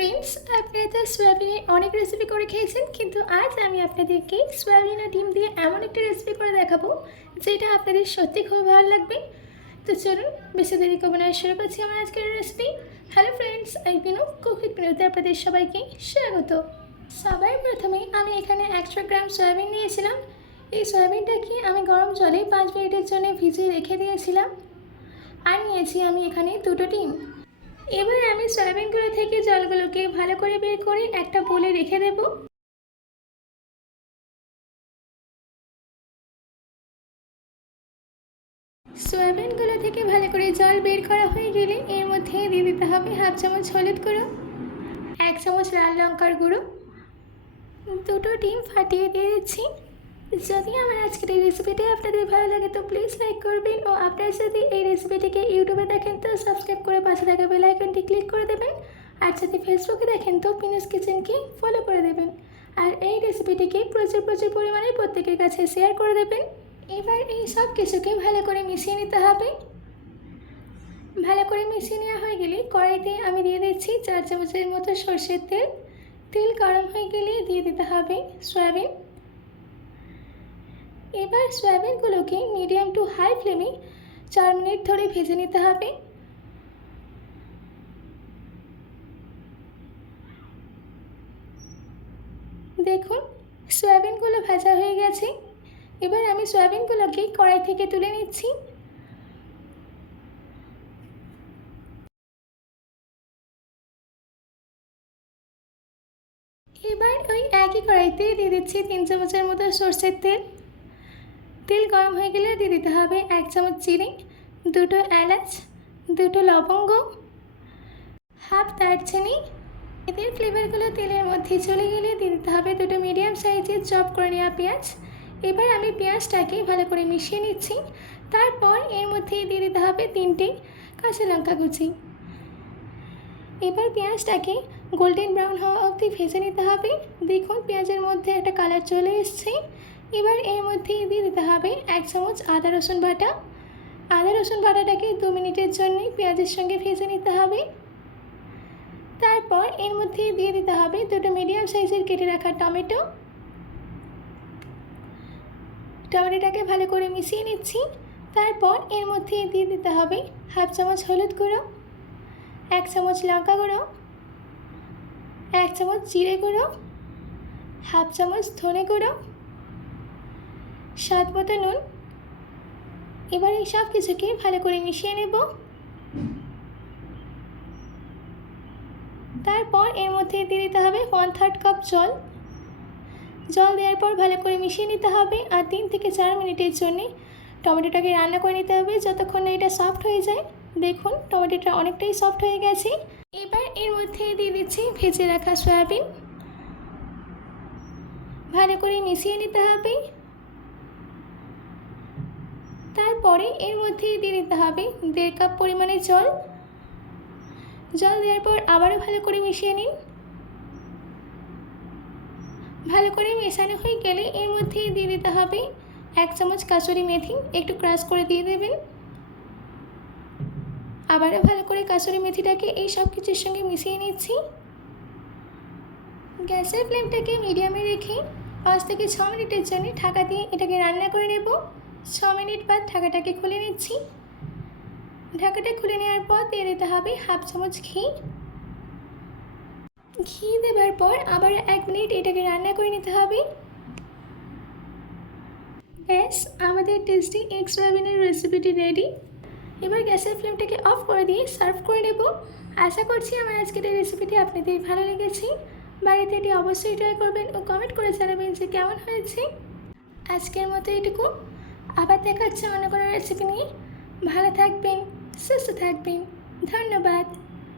Friends আপনারা তো সয়াবিনে অনেক রেসিপি করে খেয়েছেন, কিন্তু আজ আমি আপনাদেরকে সয়াবিন ডিম দিয়ে এমন একটা রেসিপি করে দেখাবো, যেটা আপনাদের সত্যি খুব ভালো লাগবে। তো চলুন, বেশি দেরি করব না, শুরু করছি আমার আজকের রেসিপি হ্যালো ফ্রেন্ডস এই বিনু কুকিং বিনুতে আপনাদের সবাইকে স্বাগত। সবাই প্রথমে আমি এখানে একশো গ্রাম সয়াবিন নিয়েছিলাম। এই সয়াবিনটাকে আমি গরম জলে পাঁচ মিনিটের জন্য ভিজিয়ে রেখে দিয়েছিলাম। আর নিয়েছি আমি এখানে দুটো ডিম। এবার আমি সয়াবিনগুলো থেকে জলগুলোকে ভালো করে বের করে একটা বলে রেখে দেব। সয়াবিনগুলো থেকে ভালো করে জল বের করা হয়ে গেলে এর মধ্যে দিয়ে দিতে হবে হাফ চামচ হলুদ গুঁড়ো, এক চামচ লাল লঙ্কার গুঁড়ো। দুটো ডিম ফাটিয়ে দিয়ে দিচ্ছি। যদি আমার আজকের এই রেসিপিটি আপনাদের ভালো লাগে, তো প্লিজ লাইক করবেন। ও আপনারা যদি এই রেসিপিটিকে ইউটিউবে দেখেন, তো সাবস্ক্রাইব করে পাশে থাকা বেল আইকনটি ক্লিক করে দেবেন। আর যদি ফেসবুকে দেখেন, তো পিনুস কিচেনকে ফলো করে দেবেন। আর এই রেসিপিটিকে প্রচুর প্রচুর পরিমাণে প্রত্যেকের কাছে শেয়ার করে দেবেন। এবার এই সব কিছুকে ভালো করে মিশিয়ে নিতে হবে। ভালো করে মিশিয়ে নেওয়া হয়ে গেলে কড়াইতে আমি দিয়ে দিচ্ছি চার চামচের মতো সর্ষের তেল। তেল গরম হয়ে গেলে দিয়ে দিতে হবে সয়াবিন। এবার সয়াবিনগুলোকে মিডিয়াম টু হাই ফ্লেমে চার মিনিট ধরে ভেজে নিতে হবে। দেখুন, সয়াবিনগুলো ভাজা হয়ে গেছে। এবার আমি সয়াবিনগুলোকে কড়াই থেকে তুলে নিচ্ছি। এবার ওই একই কড়াইতে দিয়ে দিচ্ছি তিন চামচের মতো সর্ষের তেল। তেল গরম হয়ে গেলে দিয়ে দিতে হবে এক চামচ চিনি, দুটো এলাচ, দুটো লবঙ্গ, হাফ দারচিনি এদের ফ্লেভারগুলো তেলের মধ্যে চলে গেলে দিয়ে দিতে হবে দুটো মিডিয়াম সাইজের চপ করে নেওয়া পেঁয়াজ। এবার আমি পেঁয়াজটাকে ভালো করে মিশিয়ে নিচ্ছি। তারপর এর মধ্যে দিয়ে দিতে হবে তিনটে কাঁচা লঙ্কা কুচি। এবার পেঁয়াজটাকে গোল্ডেন ব্রাউন হওয়া অবধি ভেজে নিতে হবে। দেখুন পেঁয়াজের মধ্যে একটা কালার চলে এসছে। এবার এর মধ্যে দিয়ে দিতে হবে এক চামচ আদা রসুন বাটা। আদা রসুন বাটাটাকে দু মিনিটের জন্যই পেঁয়াজের সঙ্গে ভেজে নিতে হবে। তারপর এর মধ্যে দিয়ে দিতে হবে দুটো মিডিয়াম সাইজের কেটে রাখা টমেটো। টমেটোটাকে ভালো করে মিশিয়ে নিচ্ছি। তারপর এর মধ্যে দিয়ে দিতে হবে হাফ চামচ হলুদ গুঁড়ো, এক চামচ লঙ্কা গুঁড়ো, এক চামচ জিরে গুঁড়ো, হাফ চামচ ধনে গুঁড়ো স্বাদ মতো নুন। এবার এই সব কিছুকে ভালো করে মিশিয়ে নেব। তারপর এর মধ্যে দিয়ে দিতে হবে ওয়ান থার্ড কাপ জল। জল দেওয়ার পর ভালো করে মিশিয়ে নিতে হবে আর তিন থেকে চার মিনিটের জন্যে টমেটোটাকে রান্না করে নিতে হবে যতক্ষণ না এটা সফট হয়ে যায়। দেখুন, টমেটোটা অনেকটাই সফট হয়ে গেছে। এবার এর মধ্যে দিয়ে দিচ্ছি ভেজে রাখা সয়াবিন। ভালো করে মিশিয়ে নিতে হবে। তারপরে এর মধ্যে দিয়ে দিতে হবে দেড় কাপ পরিমাণে জল। জল দেওয়ার পর আবারও ভালো করে মিশিয়ে নিন। ভালো করে মেশানো হয়ে গেলে এর মধ্যে দিয়ে দিতে হবে এক চামচ কাসুরি মেথি, একটু ক্রাশ করে দিয়ে দেবেন। আবারও ভালো করে কাসুরি মেথিটাকে এই সব কিছুর সঙ্গে মিশিয়ে নিচ্ছি। গ্যাসের ফ্লেমটাকে মিডিয়ামে রেখে পাঁচ থেকে ছ মিনিটের জন্য ঢাকা দিয়ে এটাকে রান্না করে নেব। ছ মিনিট বাদ ঢাকাটাকে খুলে নিচ্ছি। ঢাকাটা খুলে নেওয়ার পর দিয়ে দিতে হবে হাফ চামচ ঘি। ঘি দেবার পর আবার এক মিনিট এটাকে রান্না করে নিতে হবে। ব্যাস, আমাদের টেস্টি এগ সয়াবিনের রেসিপিটি রেডি এবার গ্যাসের ফ্লেমটাকে অফ করে দিয়ে সার্ভ করে নেব। আশা করছি আমার আজকের এই রেসিপিটি আপনাদের ভালো লেগেছে। বাড়িতে এটি অবশ্যই ট্রাই করবেন ও কমেন্ট করে জানাবেন যে কেমন হয়েছে। আজকের মতো এটুকু। আবার দেখা হচ্ছে অন্য কোনো রেসিপি নিয়ে। ভালো থাকবেন সুস্থ থাকবেন। ধন্যবাদ।